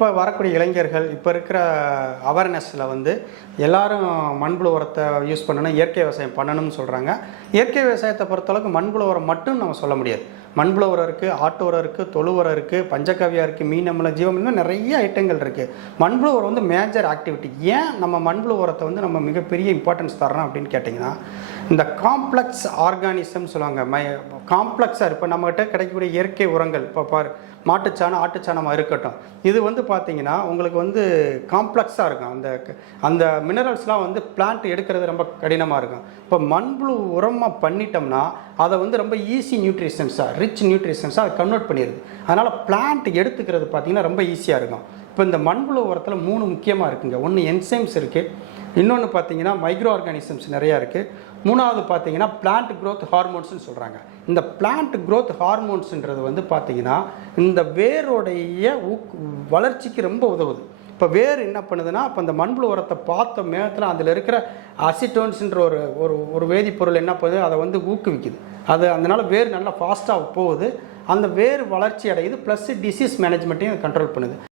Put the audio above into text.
இப்போ வரக்கூடிய இளைஞர்கள் இப்போ இருக்கிற அவேர்னஸில் வந்து எல்லாரும் மண்புழு உரத்தை யூஸ் பண்ணணும், இயற்கை விவசாயம் பண்ணணும்னு சொல்கிறாங்க. இயற்கை விவசாயத்தை பொறுத்தளவுக்கு மண்புழு உரம் மட்டும் நம்ம சொல்ல முடியாது. மண்புழு உரம் இருக்குது, ஆட்டு உரம் இருக்குது, தொழு உரம் இருக்குது, பஞ்சகவ்யா இருக்குது, மீன் அமிலம், ஜீவமிலம், நிறைய ஐட்டங்கள் இருக்குது. மண்புழு உரம் வந்து மேஜர் ஆக்டிவிட்டி. ஏன் நம்ம மண்புழு உரத்தை வந்து நம்ம மிகப்பெரிய இம்பார்ட்டன்ஸ் தரோம் அப்படின்னு கேட்டிங்கன்னா, இந்த காம்ப்ளெக்ஸ் ஆர்கானிசம் சொல்லுவாங்க. காம்ப்ளெக்ஸாக இப்போ நம்மகிட்ட கிடைக்கக்கூடிய இயற்கை உரங்கள், இப்போ பாரு மாட்டுச்சாணம் ஆட்டுச்சாணமாக இருக்கட்டும், இது வந்து பார்த்திங்கன்னா உங்களுக்கு வந்து காம்ப்ளெக்ஸாக இருக்கும். அந்த மினரல்ஸ்லாம் வந்து பிளான்ட் எடுக்கிறது ரொம்ப கடினமாக இருக்கும். இப்போ மண்புழு உரமாக பண்ணிட்டோம்னா அதை வந்து ரொம்ப ஈஸி நியூட்ரிஷன்ஸாக, ரிச் நியூட்ரிஷன்ஸாக அதை கன்வெர்ட் பண்ணிடுது. அதனால் பிளான்ட் எடுத்துக்கிறது பார்த்திங்கன்னா ரொம்ப ஈஸியாக இருக்கும். இப்போ இந்த மண்புழு உரத்தில் 3 முக்கியமாக இருக்குங்க. ஒன்று என்சைம்ஸ் இருக்குது, இன்னொன்று பார்த்தீங்கன்னா மைக்ரோ ஆர்கானிசம்ஸ் நிறையா இருக்குது, மூணாவது பார்த்தீங்கன்னா பிளான்ட் க்ரோத் ஹார்மோன்ஸ்னு சொல்கிறாங்க. இந்த பிளான்ட் க்ரோத் ஹார்மோன்ஸுன்றது வந்து பார்த்திங்கன்னா இந்த வேரோடைய வளர்ச்சிக்கு ரொம்ப உதவுது. இப்போ வேர் என்ன பண்ணுதுன்னா, இப்போ இந்த மண்புழு உரத்தை பார்த்த மேகத்தில் அதில் இருக்கிற அசிட்டோன்ஸ்ன்ற ஒரு வேதிப்பொருள் என்ன பண்ணுது, அதை வந்து ஊக்குவிக்குது. அது அதனால் வேர் நல்லா ஃபாஸ்ட்டாக போகுது, அந்த வேர் வளர்ச்சி அடையுது, ப்ளஸ் டிசீஸ் மேனேஜ்மெண்ட்டையும் கண்ட்ரோல் பண்ணுது.